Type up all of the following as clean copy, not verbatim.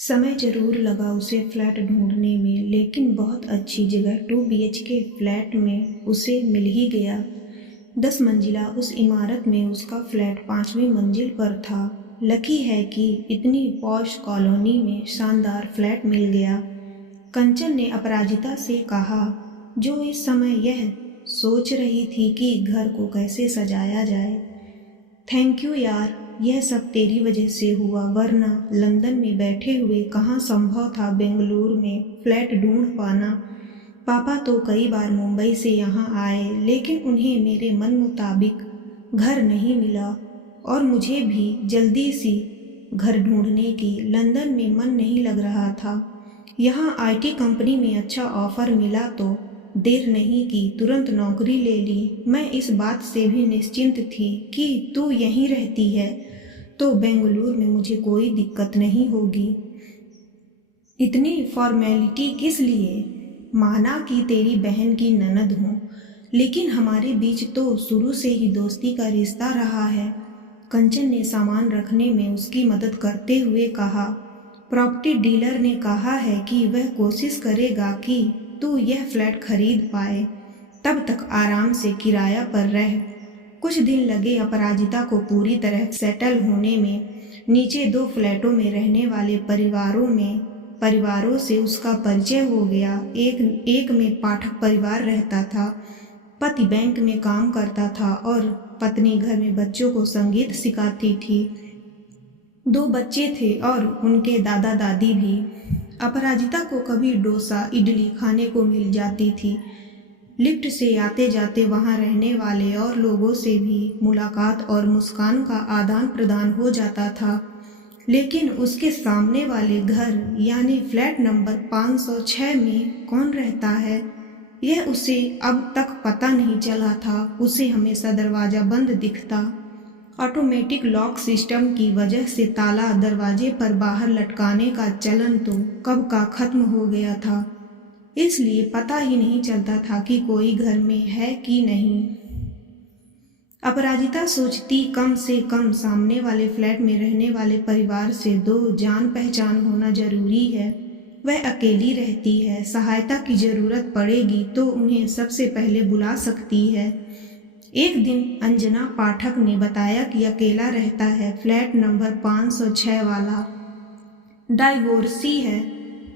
समय जरूर लगा उसे फ्लैट ढूंढने में, लेकिन बहुत अच्छी जगह 2 BHK फ्लैट में उसे मिल ही गया। 10 मंजिला उस इमारत में उसका फ्लैट 5वीं मंजिल पर था। लकी है कि इतनी पॉश कॉलोनी में शानदार फ्लैट मिल गया। कंचन ने अपराजिता से कहा, जो इस समय यह सोच रही थी कि घर को कैसे सजाया जाए। थैंक यू यार, यह सब तेरी वजह से हुआ, वरना लंदन में बैठे हुए कहाँ संभव था बेंगलुरु में फ्लैट ढूंढ पाना। पापा तो कई बार मुंबई से यहाँ आए, लेकिन उन्हें मेरे मन मुताबिक घर नहीं मिला और मुझे भी जल्दी सी घर ढूंढने की लंदन में मन नहीं लग रहा था। यहाँ IT कंपनी में अच्छा ऑफर मिला तो देर नहीं की, तुरंत नौकरी ले ली। मैं इस बात से भी निश्चिंत थी कि तू यहीं रहती है तो बेंगलुरु में मुझे कोई दिक्कत नहीं होगी। इतनी फॉर्मेलिटी किस लिए? माना कि तेरी बहन की ननद हूँ, लेकिन हमारे बीच तो शुरू से ही दोस्ती का रिश्ता रहा है। कंचन ने सामान रखने में उसकी मदद करते हुए कहा। प्रॉपर्टी डीलर ने कहा है कि वह कोशिश करेगा कि तू यह फ्लैट खरीद पाए, तब तक आराम से किराया पर रह। कुछ दिन लगे अपराजिता को पूरी तरह सेटल होने में। नीचे 2 फ्लैटों में रहने वाले परिवारों से उसका परिचय हो गया। एक में पाठक परिवार रहता था। पति बैंक में काम करता था और पत्नी घर में बच्चों को संगीत सिखाती थी। 2 बच्चे थे और उनके दादा दादी भी। अपराजिता को कभी डोसा इडली खाने को मिल जाती थी। लिफ्ट से आते जाते वहां रहने वाले और लोगों से भी मुलाकात और मुस्कान का आदान प्रदान हो जाता था। लेकिन उसके सामने वाले घर यानी फ्लैट नंबर 506 में कौन रहता है, यह उसे अब तक पता नहीं चला था। उसे हमेशा दरवाज़ा बंद दिखता। ऑटोमेटिक लॉक सिस्टम की वजह से ताला दरवाजे पर बाहर लटकाने का चलन तो कब का खत्म हो गया था, इसलिए पता ही नहीं चलता था कि कोई घर में है कि नहीं। अपराजिता सोचती कम से कम सामने वाले फ्लैट में रहने वाले परिवार से 2 जान पहचान होना जरूरी है। वह अकेली रहती है, सहायता की जरूरत पड़ेगी तो उन्हें सबसे पहले बुला सकती है। एक दिन अंजना पाठक ने बताया कि अकेला रहता है, फ्लैट नंबर 506 वाला डाइवोर्सी है।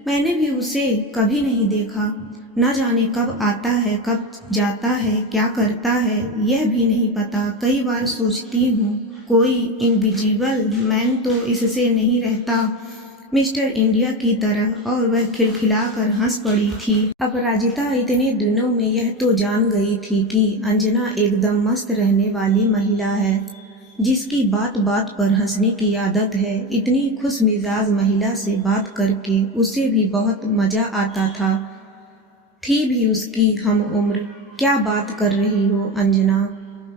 मैंने भी उसे कभी नहीं देखा, न जाने कब आता है कब जाता है, क्या करता है यह भी नहीं पता। कई बार सोचती हूँ कोई इनविजिबल मैन तो इससे नहीं रहता, मिस्टर इंडिया की तरह। और वह खिलखिलाकर हंस पड़ी थी। अपराजिता इतने दिनों में यह तो जान गई थी कि अंजना एकदम मस्त रहने वाली महिला है, जिसकी बात बात पर हंसने की आदत है। इतनी खुश मिजाज महिला से बात करके उसे भी बहुत मजा आता था। थी भी उसकी हम उम्र। क्या बात कर रही हो अंजना,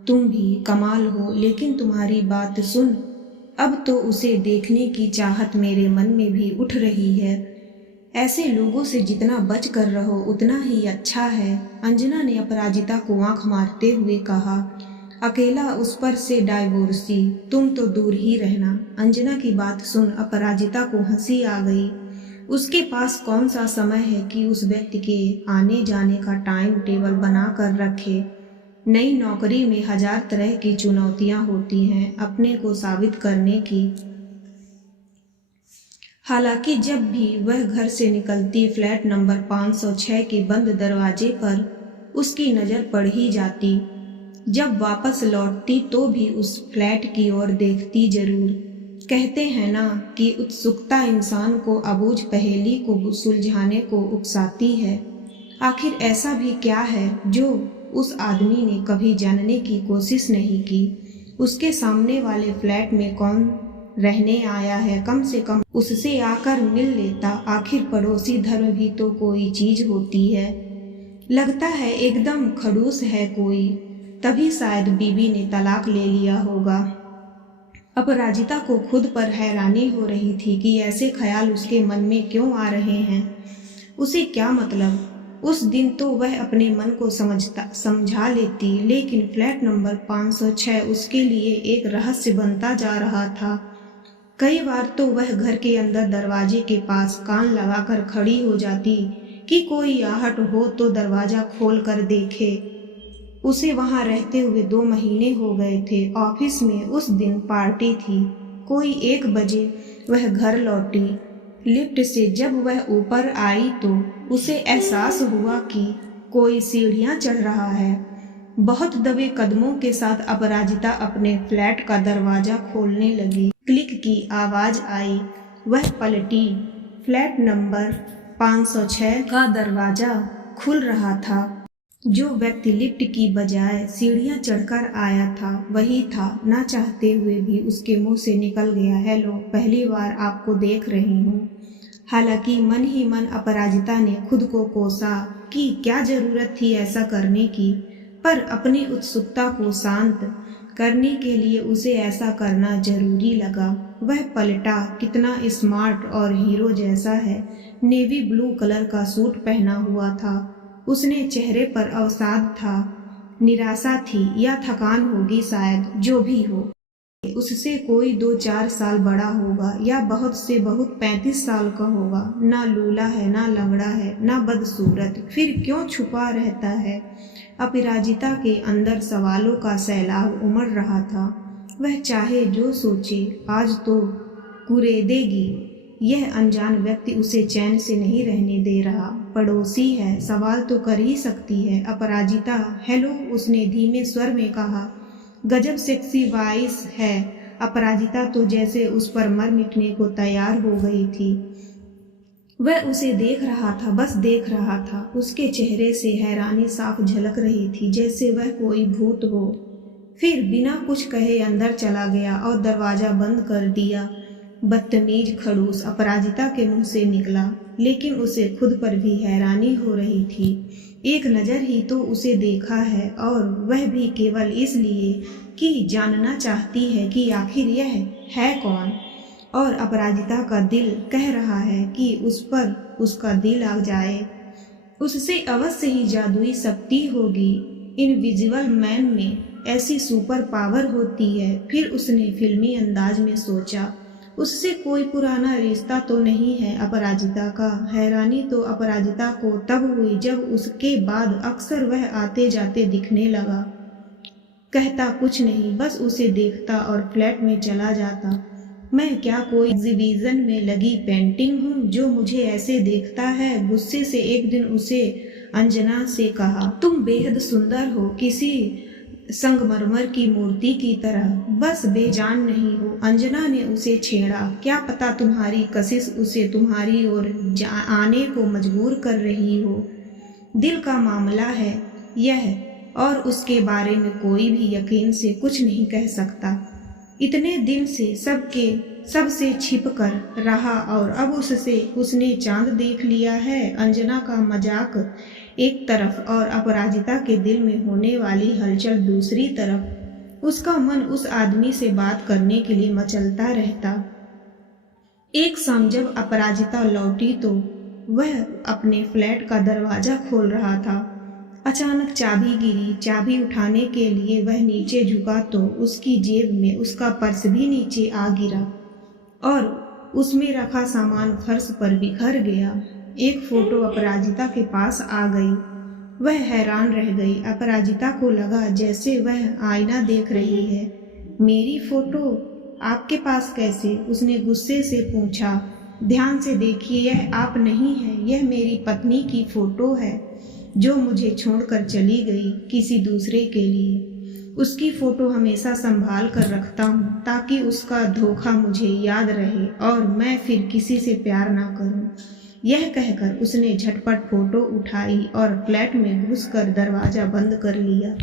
तुम भी कमाल हो। लेकिन तुम्हारी बात सुन, अब तो उसे देखने की चाहत मेरे मन में भी उठ रही है। ऐसे लोगों से जितना बच कर रहो उतना ही अच्छा है। अंजना ने अपराजिता को आंख मारते हुए कहा। अकेला, उस पर से डाइवोर्सी, तुम तो दूर ही रहना। अंजना की बात सुन अपराजिता को हंसी आ गई। उसके पास कौन सा समय है कि उस व्यक्ति के आने जाने का टाइम टेबल बना कर रखे। नई नौकरी में 1000 तरह की चुनौतियां होती हैं अपने को साबित करने की। हालांकि जब भी वह घर से निकलती फ्लैट नंबर 506 के बंद दरवाजे पर उसकी नज़र पड़ ही जाती। जब वापस लौटती तो भी उस फ्लैट की ओर देखती जरूर। कहते हैं ना कि उत्सुकता इंसान को अबूझ पहेली को सुलझाने को उकसाती है। आखिर ऐसा भी क्या है जो उस आदमी ने कभी जानने की कोशिश नहीं की। उसके सामने वाले फ्लैट में कौन रहने आया है, कम से कम उससे आकर मिल लेता। आखिर पड़ोसी धर्म भी तो कोई चीज होती है। लगता है एकदम खड़ूस है कोई, तभी शायद बीबी ने तलाक ले लिया होगा। अपराजिता को खुद पर हैरानी हो रही थी कि ऐसे ख्याल उसके मन में क्यों आ रहे हैं। उसे क्या मतलब। उस दिन तो वह अपने मन को समझा लेती, लेकिन फ्लैट नंबर 506 उसके लिए एक रहस्य बनता जा रहा था। कई बार तो वह घर के अंदर दरवाजे के पास कान लगाकर खड़ी हो जाती कि कोई आहट हो तो दरवाजा खोल कर देखे। उसे वहां रहते हुए 2 महीने हो गए थे। ऑफिस में उस दिन पार्टी थी। कोई 1 बजे वह घर लौटी। लिफ्ट से जब वह ऊपर आई तो उसे एहसास हुआ कि कोई सीढ़ियां चढ़ रहा है। बहुत दबे कदमों के साथ अपराजिता अपने फ्लैट का दरवाजा खोलने लगी। क्लिक की आवाज आई। वह पलटी। फ्लैट नंबर 506 का दरवाजा खुल रहा था। जो व्यक्ति लिफ्ट की बजाय सीढ़ियां चढ़कर आया था वही था। ना चाहते हुए भी उसके मुंह से निकल गया, हेलो, पहली बार आपको देख रही हूँ। हालांकि मन ही मन अपराजिता ने खुद को कोसा कि क्या जरूरत थी ऐसा करने की, पर अपनी उत्सुकता को शांत करने के लिए उसे ऐसा करना जरूरी लगा। वह पलटा। कितना स्मार्ट और हीरो जैसा है। नेवी ब्लू कलर का सूट पहना हुआ था। उसने चेहरे पर अवसाद था, निराशा थी या थकान होगी शायद, जो भी हो। उससे कोई 2-4 साल बड़ा होगा या बहुत से बहुत 35 साल का होगा। ना लूला है, ना लंगड़ा है, ना बदसूरत, फिर क्यों छुपा रहता है? अपराजिता के अंदर सवालों का सैलाब उमड़ रहा था। वह चाहे जो सोचे, आज तो कुरेदेगी। यह अनजान व्यक्ति उसे चैन से नहीं रहने दे रहा। पड़ोसी है, सवाल तो कर ही सकती है। अपराजिता, हेलो, उसने धीमे स्वर में कहा। गजब सेक्सी वॉइस है। अपराजिता तो जैसे उस पर मर मिटने को तैयार हो गई थी। वह उसे देख रहा था, बस देख रहा था। उसके चेहरे से हैरानी साफ झलक रही थी, जैसे वह कोई भूत हो। फिर बिना कुछ कहे अंदर चला गया और दरवाजा बंद कर दिया। बदतमीज खड़ूस, अपराजिता के मुंह से निकला, लेकिन उसे खुद पर भी हैरानी हो रही थी। एक नज़र ही तो उसे देखा है, और वह भी केवल इसलिए कि जानना चाहती है कि आखिर यह है कौन। और अपराजिता का दिल कह रहा है कि उस पर उसका दिल आ जाए। उससे अवश्य ही जादुई शक्ति होगी। इनविजिबल मैन में ऐसी सुपर पावर होती है। फिर उसने फिल्मी अंदाज में सोचा, उससे कोई पुराना रिश्ता तो नहीं है अपराजिता का। हैरानी तो अपराजिता को तब हुई जब उसके बाद अक्सर वह आते जाते दिखने लगा। कहता कुछ नहीं, बस उसे देखता और फ्लैट में चला जाता। मैं क्या कोई एग्जीबिशन में लगी पेंटिंग हूँ जो मुझे ऐसे देखता है? गुस्से से एक दिन उसे अंजना से कहा, तुम बेहद सुंदर हो, किसी संगमरमर की मूर्ति की तरह, बस बेजान नहीं हो। अंजना ने उसे छेड़ा। क्या पता तुम्हारी कशिश उसे तुम्हारी ओर आने को मजबूर कर रही हो। दिल का मामला है यह, और उसके बारे में कोई भी यकीन से कुछ नहीं कह सकता। इतने दिन से सबसे छिप कर रहा और अब उसने चांद देख लिया है। अंजना का मजाक एक तरफ और अपराजिता के दिल में होने वाली हलचल दूसरी तरफ। उसका मन उस आदमी से बात करने के लिए मचलता रहता। एक शाम जब अपराजिता लौटी तो वह अपने फ्लैट का दरवाजा खोल रहा था। अचानक चाबी गिरी। चाबी उठाने के लिए वह नीचे झुका तो उसकी जेब में उसका पर्स भी नीचे आ गिरा और उसमें रखा सामान फर्श पर बिखर गया। एक फोटो अपराजिता के पास आ गई। वह हैरान रह गई। अपराजिता को लगा जैसे वह आईना देख रही है। मेरी फोटो आपके पास कैसे? उसने गुस्से से पूछा। ध्यान से देखिए, यह आप नहीं है, यह मेरी पत्नी की फोटो है जो मुझे छोड़कर चली गई किसी दूसरे के लिए। उसकी फोटो हमेशा संभाल कर रखता हूँ ताकि उसका धोखा मुझे याद रहे और मैं फिर किसी से प्यार ना करूँ। यह कहकर उसने झटपट फोटो उठाई और फ्लैट में घुसकर दरवाजा बंद कर लिया।